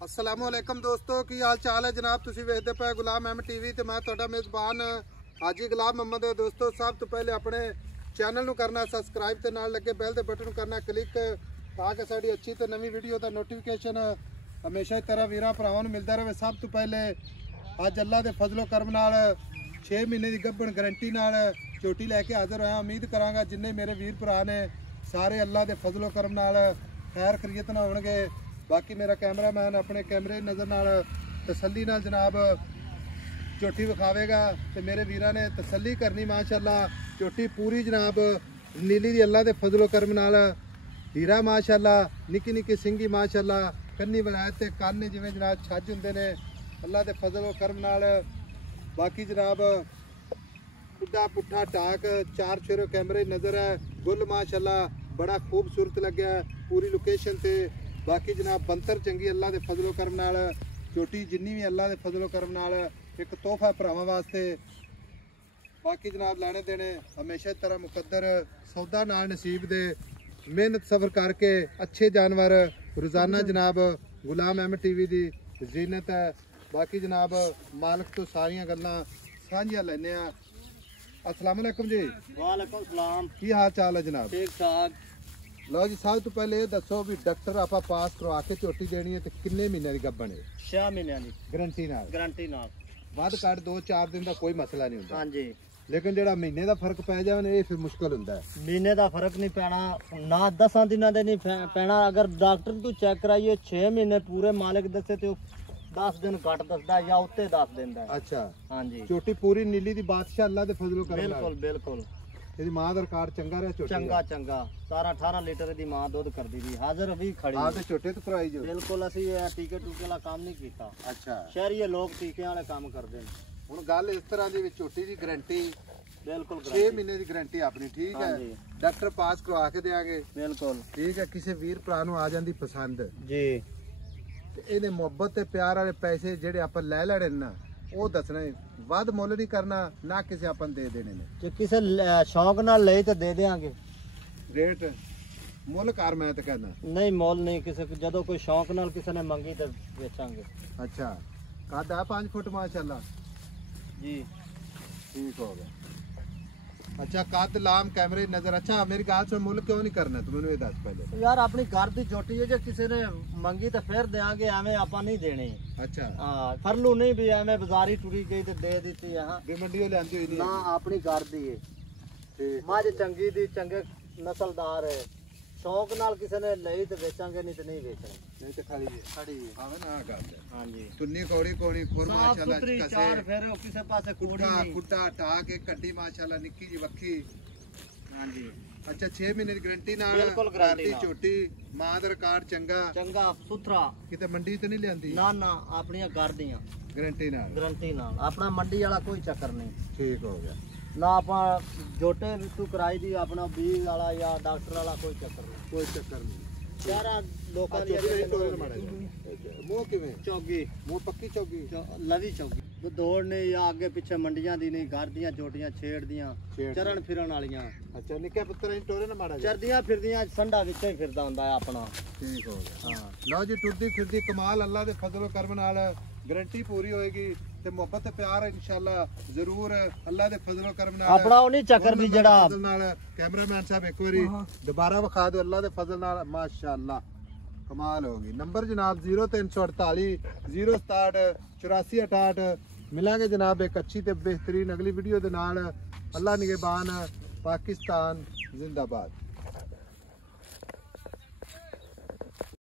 अस्सलामुअलैकुम दोस्तों की हाल चाल है जनाब। तुसी वेखदे पे गुलाम अहमद टीवी ते मैं तुहाडा मेज़बान हाजी गुलाम मोहम्मद। दोस्तों सब तो पहले अपने चैनल नूं करना सबसक्राइब ते नाल लगे बैल दे बटन करना क्लिक ताकि साडी अच्छी ते नवी वीडियो दा नोटिफिकेशन हमेशा ही तरह वीरां भरावां नूं मिलदा रहे। सब तो पहले अज अल्लाह दे फजलो करम नाल 6 महीने की गब्बन गारंटी नाल झोटी लैके हाज़र होया। उम्मीद करांगा जिन्ने मेरे वीर भरा ने सारे अल्लाह दे फजलो करम नाल खैर खरीयत नाल होणगे। बाकी मेरा कैमरामैन अपने कैमरे नज़र नाल तसल्ली नाल जनाब झोटी विखावेगा तो मेरे वीरां ने तसल्ली करनी। माशाअल्लाह झोटी पूरी जनाब नीली दी अल्लाह दे फजलो करम नाल हीरा माशाअल्लाह निक्की निक्की सिंगी माशाअल्लाह कन्नी वलायत ते कन्न जिवें जनाब छज हुंदे ने अल्लाह दे फजलो करम नाल। बाकी जनाब बुड्ढा पुट्ठा टाक चार छेरो कैमरे नज़र है गुल माशाअल्लाह बड़ा खूबसूरत लग्या पूरी लोकेशन ते। बाकी जनाब बंतर चंगी अल्लाह दे फजलो करम नाल झोटी जिन्नी भी अल्लाह दे फजलो करम नाल एक तोहफा भरावां वास्ते। बाकी जनाब लैने देने हमेशा तरह मुकद्दर सौदा नाल नसीब दे मेहनत सफर करके अच्छे जानवर रोज़ाना जनाब गुलाम अहमद टीवी दी जीनत है। बाकी जनाब मालिक तो सारियां गल्लां सांझियां लैने आ। अस्सलाम वालेकुम जी। वालेकुम सलाम। की हाल चाल है जनाब? ठीक ठाक। लो जी सब तो पहले ये दसो भी डॉक्टर आपा पास करवा के झोटी देनी है तो किन्ने महीने की गब्बन है? 6 महीने की गारंटी नाल। गारंटी नाल वध घट 2-4 दिन का कोई मसला नहीं होता। हां जी। लेकिन जेड़ा महीने का फर्क पै जाए ये फिर मुश्किल होता है। महीने का फर्क नहीं पैना ना 10 दिनों दे नहीं पैना। अगर डॉक्टर तू चेक कराइए 6 महीने पूरे मालिक दसे तो 10 दिन घट दसदा या उत्ते 10 दिन दा। अच्छा हां जी। झोटी पूरी नीली दी बादशाह अल्लाह दे फजलो करम। बिल्कुल बिल्कुल। ਇਹਦੀ ਮਾਂ ਦਾ ਰਿਕਾਰਡ ਚੰਗਾ ਰਿਹਾ ਝੋਟੀ ਚੰਗਾ ਚੰਗਾ 17-18 ਲੀਟਰ ਦੀ ਮਾਂ ਦੁੱਧ ਕਰਦੀ ਸੀ ਹਾਜ਼ਰ ਵੀ ਖੜੀ ਆ ਤੇ ਝੋਟੇ ਤੇ ਭਰਾਈ ਜੋ ਬਿਲਕੁਲ ਅਸੀਂ ਇਹ ਟੀਕੇ ਟੂਕੇ ਵਾਲਾ ਕੰਮ ਨਹੀਂ ਕੀਤਾ। ਅੱਛਾ ਸ਼ਹਿਰੀਏ ਲੋਕ ਟੀਕਿਆਂ ਵਾਲੇ ਕੰਮ ਕਰਦੇ ਨੇ। ਹੁਣ ਗੱਲ ਇਸ ਤਰ੍ਹਾਂ ਦੀ ਵਿੱਚ ਝੋਟੀ ਦੀ ਗਾਰੰਟੀ ਬਿਲਕੁਲ 6 ਮਹੀਨੇ ਦੀ ਗਾਰੰਟੀ ਆਪਣੀ ਠੀਕ ਹੈ। ਡਾਕਟਰ ਪਾਸ ਕਰਵਾ ਕੇ ਦੇਾਂਗੇ ਬਿਲकुल ਠੀਕ ਹੈ। ਕਿਸੇ ਵੀਰ ਭਰਾ ਨੂੰ ਆ ਜਾਂਦੀ ਪਸੰਦ ਜੀ ਤੇ ਇਹਦੇ ਮੁਹੱਬਤ ਤੇ ਪਿਆਰ ਵਾਲੇ ਪੈਸੇ ਜਿਹੜੇ ਆਪਾਂ ਲੈ ਲੈਣੇ ਨਾ ਉਹ ਦੱਸਣੇ ਵੱਧ ਮੁੱਲ ਨਹੀਂ ਕਰਨਾ ਨਾ ਕਿਸੇ ਆਪਾਂ ਦੇ ਦੇਣੇ ਨੇ। ਜੇ ਕਿਸੇ ਸ਼ੌਂਕ ਨਾਲ ਲਈ ਤਾਂ ਦੇ ਦੇਾਂਗੇ ਰੇਟ ਮੁੱਲ ਕਰ ਮੈਂ ਤਾਂ ਕਹਿੰਦਾ ਨਹੀਂ ਮੁੱਲ ਨਹੀਂ ਕਿਸੇ ਜਦੋਂ ਕੋਈ ਸ਼ੌਂਕ ਨਾਲ ਕਿਸੇ ਨੇ ਮੰਗੀ ਤਾਂ ਵੇਚਾਂਗੇ। ਅੱਛਾ ਕਾਦਾ 5 ਫੁੱਟ ਮਾਸ਼ਾਅੱਲਾ ਜੀ ठीक हो गया। अच्छा कद लाम कैमरे नजर। अच्छा मेरी गाल से मुल क्यों नहीं करना तू मैंने ये दस पहले यार अपनी घर दी झोटी है जे किसी ने मंगी तो फिर देंगे एवें आपा नहीं देनी। अच्छा हां फरलू नहीं भी एवें बाजारी टुरी गई तो दे दी है। हां बे मंडियों लेंदी हुई नहीं ना अपनी घर दी है ठीक मज चंगी दी चंगे नस्लदार है शौक नाल किसी ने लई तो बेचांगे नहीं तो नहीं बेचनी नहीं तो खड़ी है आवे ना गल है। हां जी तुन्नी कौड़ी कोणी खुर माशाल्लाह कसे चार फिर किसी पासे कूड़ी नहीं कुट्टा टाक एक कड्डी माशाल्लाह निक्की जी वक्खी। हां जी अच्छा 6 महीने की गारंटी नाल बिल्कुल गारंटी छोटी मां दा रिकॉर्ड चंगा चंगा सुथरा किते मंडी तो नहीं लेंदी ना ना अपनी घर दियां गारंटी नाल अपना मंडी वाला कोई चक्कर नहीं। ठीक हो गया ना आपा जोटे तू कराई दी अपना बीज वाला या डॉक्टर वाला कोई चक्कर नहीं सारा लोकां दी मुंह किवें चौगी मुंह पक्की चौगी लवी चौगी दौड़ नहीं या आगे पीछे मंडियां दी नहीं घर दियां जोटियां छेड़ दियां चरण फिरन वालियां। अच्छा निक्के पुत्तर टोरे ना माड़ा चरदियां फिरदियां संडा विच ही फिरदा हुंदा है अपना। ठीक हो गया हां लो जी टुरदी फिरदी कमाल अल्लाह दे फजलो करम नाल गारंटी पूरी होएगी ते मोहब्बत प्यार इंशाअल्लाह जरूर अल्लाह दे फजलो करम नाल अपना ओ नहीं चक्कर भी जड़ा नाल कैमरामैन साहब एक बारी दोबारा विखा दो अल्लाह दे फजल नाल माशाअल्लाह कमाल होगी। नंबर जनाब 0348 067 8468 मिलांगे जनाब एक अच्छी ते बेहतरीन अगली वीडियो दे नाल। अल्लाह निगहबान पाकिस्तान जिंदाबाद।